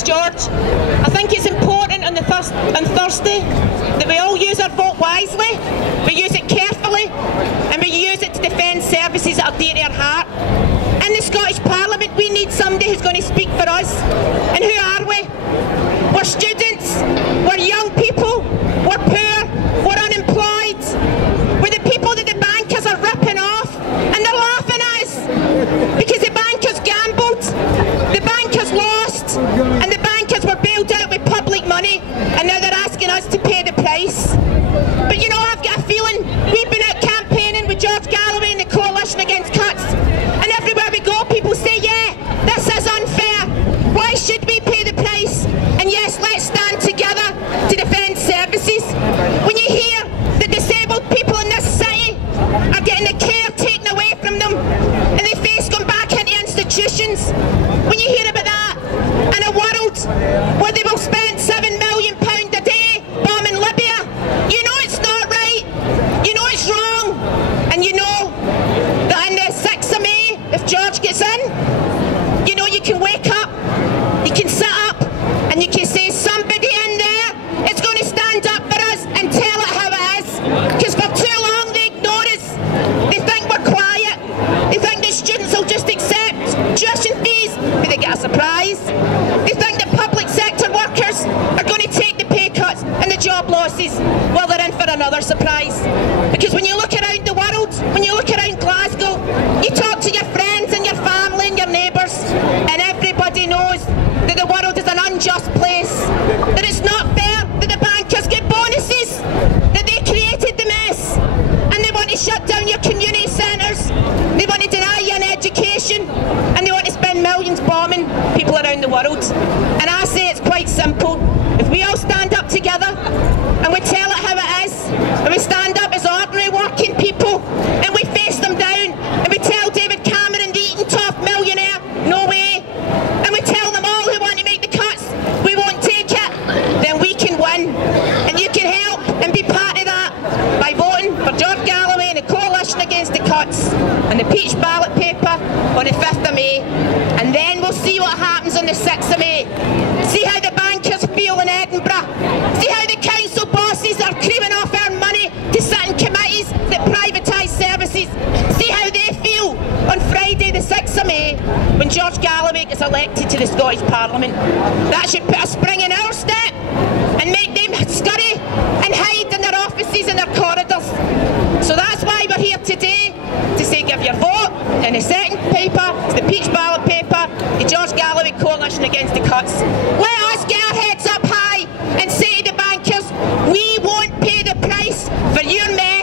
Thanks, George. I think it's important on Thursday that we all use our vote wisely, we use it carefully, and we use it to defend services that are dear to our heart. In the Scottish Parliament, we need somebody who's going to speak for us. And who are we? We're students, we're young people, we're poor, we're unemployed, we're the people that the bankers are ripping off, and they're laughing at us because the bankers gambled, the bankers lost, and the bankers were bailed out with public money, and now they're asking us to pay the price. But you know, I've got a feeling we've been out campaigning with George Galloway and the Coalition Against Cuts, and everywhere we go people say, yeah, this is unfair, why should we pay the price? And yes, let's stand together to defend services. When you hear that disabled people in this city are getting the care taken away from them and they face going back into institutions, when you hear about that in a world where they will spend £7 million a day bombing Libya, you know it's not right, you know it's wrong, and you know that on the 6th of May, if George gets in, you know you can wake up, you can sit up, and you can say somebody in there is going to stand up for us and tell it how it is. Because for too long they ignore us. They think we're quiet. They think the students will just accept tuition fees, but they get a surprise. They think the public sector workers are going to take the pay cuts and the job losses. Well, they're in for another surprise. Because when you look around the world, when you look around Glasgow, you talk to your friends and your family and your neighbours, and everybody knows that the world is an unjust place, that it's not fair that the bankers get bonuses, that they created the mess, and they want to shut down your community centres, they want to deny you an education, and they want to spend millions bombing people around the world. And I say it's quite simple. If we all stand up together and we tell it how it is, and we stand up as ordinary working people and we face them down and we tell David Cameron, the eating top millionaire, no way, and we tell them all who want to make the cuts, we won't take it, then we can win. And you can help and be part of that by voting for George Galloway and the Coalition Against the Cuts and the peach ballot paper on the 5th of May. And then we'll see what happens on the 6th of May. See how the bankers feel in Edinburgh. See how the council bosses are creaming off our money to sit in committees that privatise services. See how they feel on Friday the 6th of May when George Galloway gets elected to the Scottish Parliament. That should put a spring in our step and make them scurry and hide in their offices and their corridors. So that's why we're here today, to say give your vote in the second paper, the peach ballot paper, the George Galloway Coalition Against the Cuts. Let us get our heads up high and say to the bankers, we won't pay the price for your men